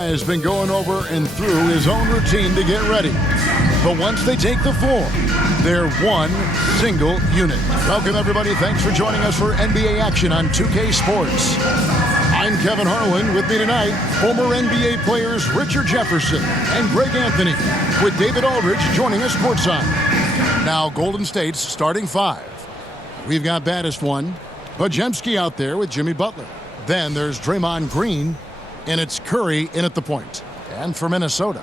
Has been going over and through his own routine to get ready. But once they take the floor, they're one single unit. Welcome, everybody. Thanks for joining us for NBA action on 2K Sports. I'm Kevin Harlan. With me tonight, former NBA players Richard Jefferson and Greg Anthony, with David Aldridge joining us courtside. Now, Golden State's starting five. We've got baddest one, Podziemski out there with Jimmy Butler. Then there's Draymond Green, and it's Curry in at the point. And for Minnesota,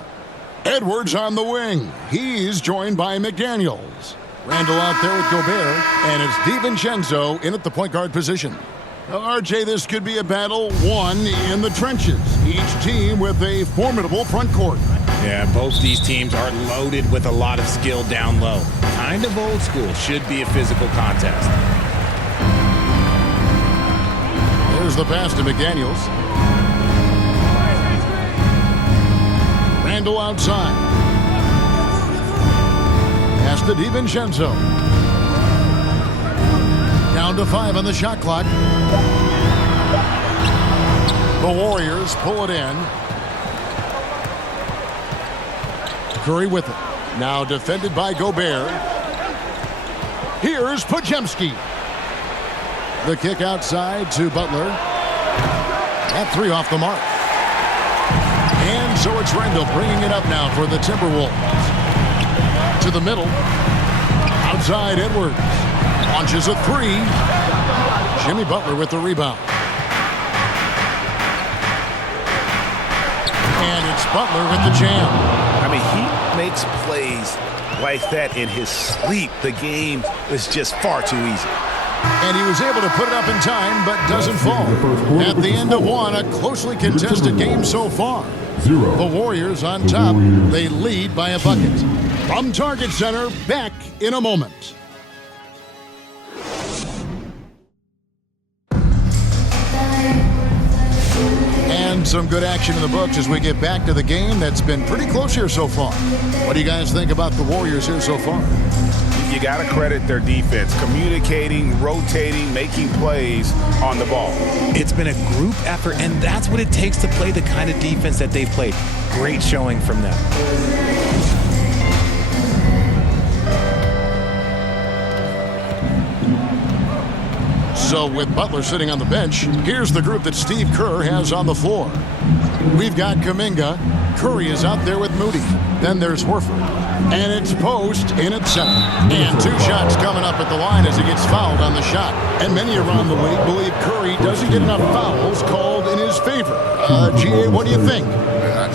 Edwards on the wing. He's joined by McDaniels. Randall out there with Gobert, and it's DiVincenzo in at the point guard position. Now, RJ, this could be a battle won in the trenches. Each team with a formidable front court. Yeah, both these teams are loaded with a lot of skill down low. Kind of old school. Should be a physical contest. There's the pass to McDaniels. Randall outside. Pass to DiVincenzo. Down to 5 on the shot clock. The Warriors pull it in. Curry with it. Now defended by Gobert. Here's Podziemski. The kick outside to Butler. That three off the mark. And so it's Randall bringing it up now for the Timberwolves. To the middle. Outside Edwards. Launches a three. Jimmy Butler with the rebound. And it's Butler with the jam. I mean, he makes plays like that in his sleep. The game is just far too easy. And he was able to put it up in time, but doesn't fall. At the end of one, a closely contested game so far. The Warriors on top. They lead by a bucket. From Target Center, back in a moment. And some good action in the books as we get back to the game that's been pretty close here so far. What do you guys think about the Warriors here so far? You got to credit their defense, communicating, rotating, making plays on the ball. It's been a group effort, and that's what it takes to play the kind of defense that they've played. Great showing from them. So with Butler sitting on the bench, here's the group that Steve Kerr has on the floor. We've got Kuminga. Curry is out there with Moody. Then there's Horford. And it's Post in at center. And two shots coming up at the line as he gets fouled on the shot. And many around the league believe Curry doesn't get enough fouls called in his favor. GA, what do you think?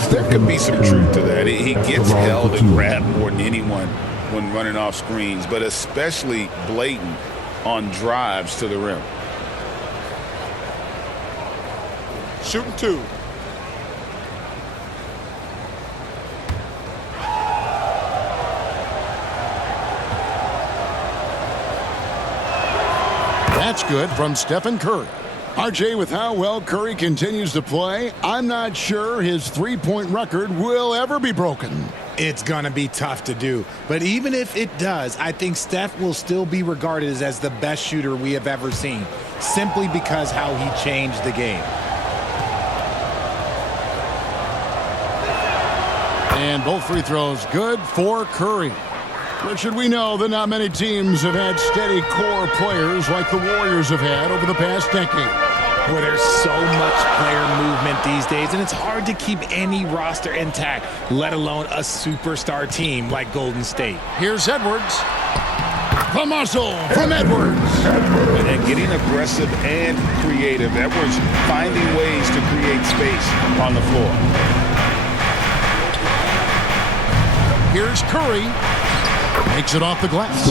There could be some truth to that. He gets held and grabbed more than anyone when running off screens, but especially blatant on drives to the rim. Shooting two. That's good from Stephen Curry. RJ, with how well Curry continues to play, I'm not sure his three-point record will ever be broken. It's going to be tough to do. But even if it does, I think Steph will still be regarded as the best shooter we have ever seen, simply because how he changed the game. And both free throws good for Curry. Richard, we know that not many teams have had steady core players like the Warriors have had over the past decade. Where there's so much player movement these days, and it's hard to keep any roster intact, let alone a superstar team like Golden State. Here's Edwards. The muscle from Edwards. And getting aggressive and creative. Edwards finding ways to create space on the floor. Here's Curry. Makes it off the glass.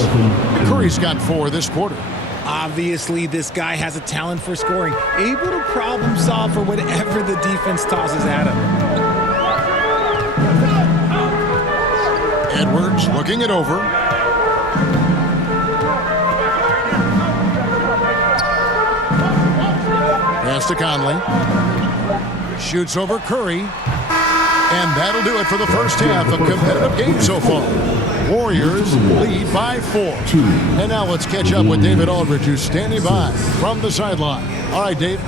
Curry's got 4 this quarter. Obviously, this guy has a talent for scoring, able to problem solve for whatever the defense tosses at him. Edwards looking it over. Pass to Conley. Shoots over Curry. And that'll do it for the first half. A competitive game so far. Warriors lead by 4. And now let's catch up with David Aldridge, who's standing by from the sideline. All right, Dave.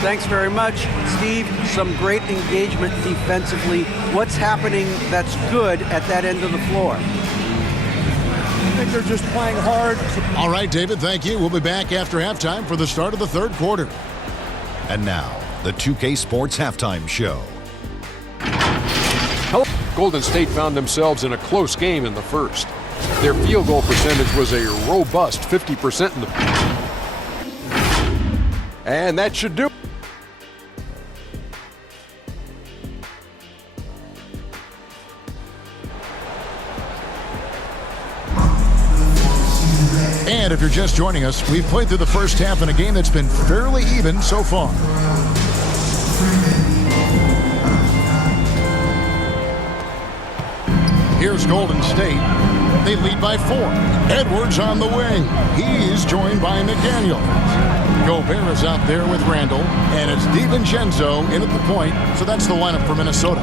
Thanks very much, Steve. Some great engagement defensively. What's happening that's good at that end of the floor? I think they're just playing hard. All right, David, thank you. We'll be back after halftime for the start of the third quarter. And now, the 2K Sports Halftime Show. Golden State found themselves in a close game in the first. Their field goal percentage was a robust 50% in the... And that should do it. And if you're just joining us, we've played through the first half in a game that's been fairly even so far. Here's Golden State. They lead by 4. Edwards on the wing. He's joined by McDaniel. Gobert is out there with Randall. And it's DiVincenzo in at the point. So that's the lineup for Minnesota.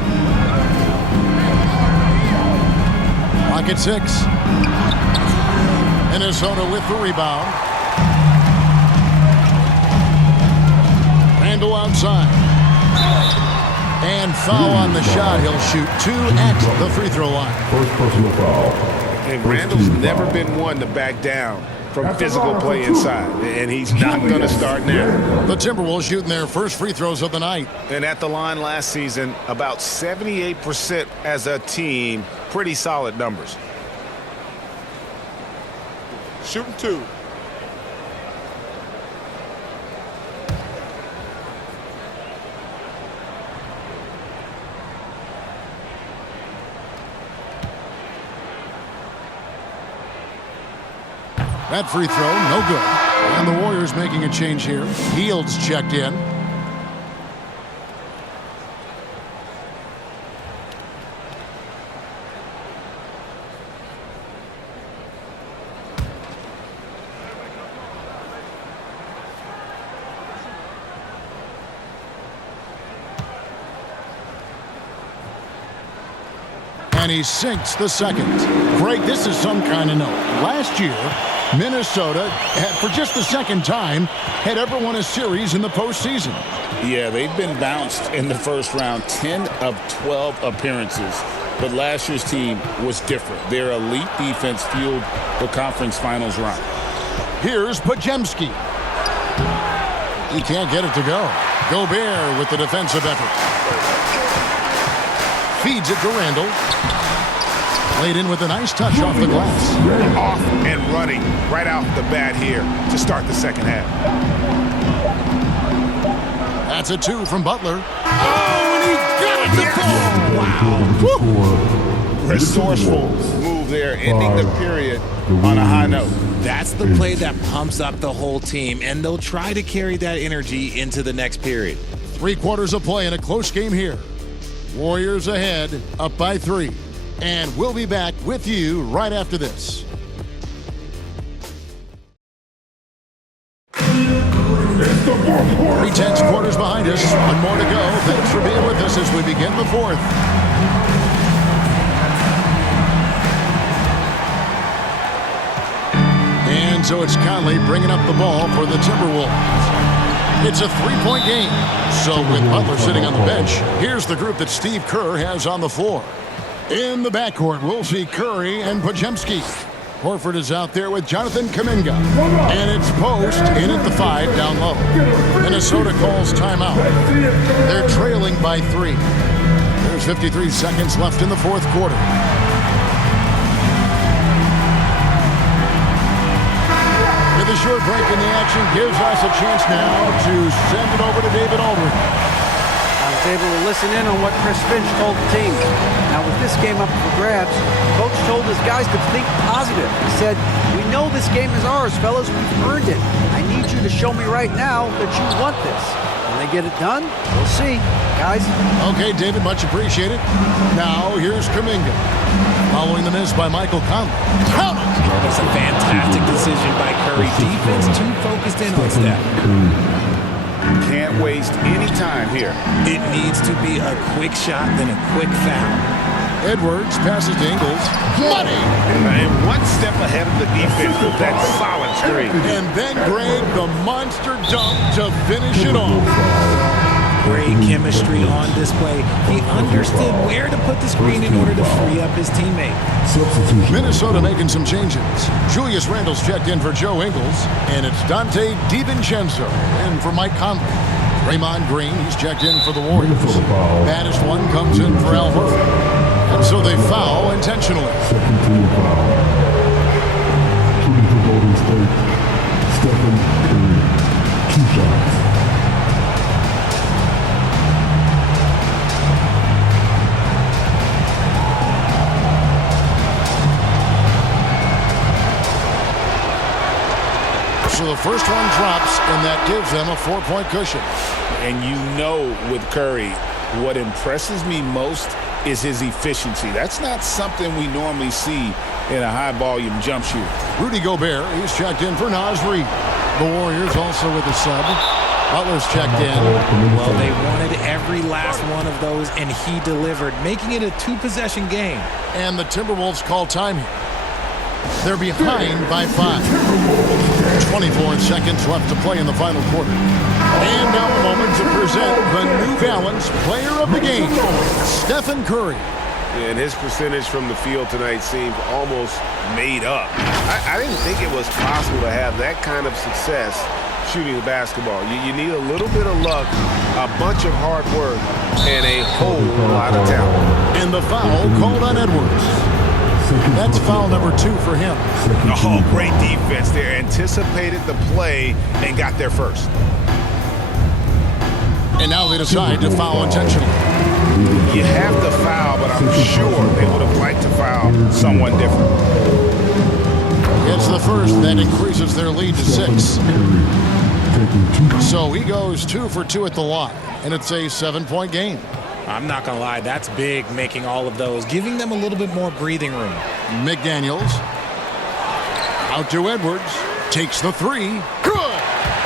Clock at 6. Minnesota with the rebound. Randall outside. And foul on the shot. He'll shoot 2 at the free throw line. First personal foul. And Randall's never been one to back down from physical play inside. And he's not going to start now. The Timberwolves shooting their first free throws of the night. And at the line last season, about 78% as a team. Pretty solid numbers. Shooting 2. That free throw, no good. And the Warriors making a change here. Fields checked in. And he sinks the second. Greg, this is some kind of note. Last year, Minnesota, for just the second time, had ever won a series in the postseason. Yeah, they've been bounced in the first round, 10 of 12 appearances. But last year's team was different. Their elite defense fueled the conference finals run. Here's Podziemski. He can't get it to go. Gobert with the defensive effort. Feeds it to Randall. Laid in with a nice touch off the glass. Off and running right out the bat here to start the second half. That's a 2 from Butler. Oh, and he got it to go! Wow. Resourceful move there, ending the period on a high note. That's the play that pumps up the whole team, and they'll try to carry that energy into the next period. 3 quarters of play in a close game here. Warriors ahead, up by 3. And we'll be back with you right after this. 3/10 quarters behind us. 1 more to go. Thanks for being with us as we begin the 4th. And so it's Conley bringing up the ball for the Timberwolves. It's a 3-point game. So with Butler sitting on the bench, here's the group that Steve Kerr has on the floor. In the backcourt, we'll see Curry and Podziemski. Horford is out there with Jonathan Kuminga. And it's Post in at the 5 down low. Minnesota calls timeout. They're trailing by 3. There's 53 seconds left in the 4th quarter. With a short break in the action gives us a chance now to send it over to David Aldridge. I was able to listen in on what Chris Finch told the team. Now, with this game up for grabs, Coach told his guys to think positive. He said, "We know this game is ours, fellas. We've earned it. I need you to show me right now that you want this. When they get it done, we'll see, guys." Okay, David, much appreciated. Now, here's Kuminga. Following the miss by Michael Conley. Count it! That was a fantastic decision by Curry. Defense too focused in on Steph. Can't waste any time here. It needs to be a quick shot, then a quick foul. Edwards passes to Ingles. Money! And one step ahead of the defense with that solid screen. And then Greg, the monster dunk to finish it off. Great chemistry on display. He understood where to put the screen in order to free up his teammate. Minnesota making some changes. Julius Randle's checked in for Joe Ingles, and it's Dante DiVincenzo in for Mike Conley. Draymond Green, he's checked in for the Warriors. Baddest one comes in for Al Horford. And so they foul intentionally. Second team foul. Shooting for Golden State, Stephen Curry. 2 shots. So the first one drops, and that gives them a 4-point cushion. And you know with Curry, what impresses me most is his efficiency. That's not something we normally see in a high-volume jump shooter. Rudy Gobert, he's checked in for Naz Reid. The Warriors also with a sub. Butler's checked in. Well, they wanted every last one of those, and he delivered, making it a 2-possession game. And the Timberwolves call time here. They're behind by 5. 24 seconds left to play in the final quarter. And now a moment to present the New Balance Player of the Game, Stephen Curry. And his percentage from the field tonight seemed almost made up. I didn't think it was possible to have that kind of success shooting the basketball. You need a little bit of luck, a bunch of hard work, and a whole lot of talent. And the foul called on Edwards. That's foul number 2 for him. Oh, great defense there. Anticipated the play and got there first. And now they decide to foul intentionally. You have to foul, but I'm sure they would have liked to foul someone different. It's the first that increases their lead to 6. So he goes 2 for 2 at the line, and it's a 7-point game. I'm not going to lie, that's big, making all of those, giving them a little bit more breathing room. McDaniels. Out to Edwards. Takes the 3. Good!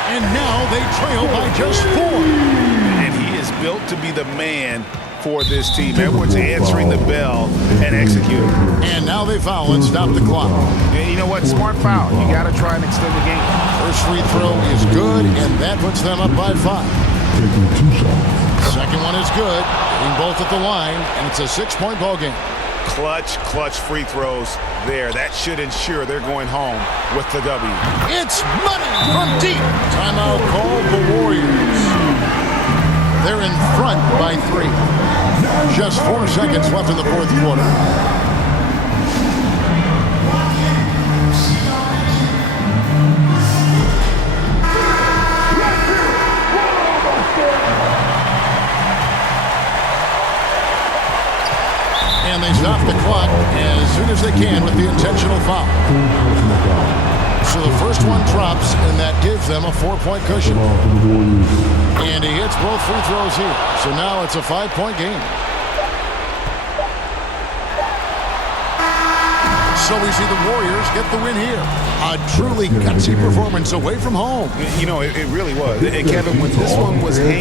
And now they trail by just 4. And he is built to be the man for this team. Edwards answering the bell and executing. And now they foul and stop the clock. And you know what? Smart foul. You got to try and extend the game. First free throw is good, and that puts them up by 5. Taking 2 shots. Second one is good. Getting both at the line, and it's a 6-point ball game. Clutch free throws there. That should ensure they're going home with the W. It's money from deep. Timeout called the Warriors. They're in front by 3. Just 4 seconds left in the fourth quarter. And they stop the clock as soon as they can with the intentional foul. So the first one drops, and that gives them a 4-point cushion. And he hits both free throws here. So now it's a 5-point game. So we see the Warriors get the win here. A truly gutsy performance away from home. You know, it really was. And Kevin, when this one was hanging.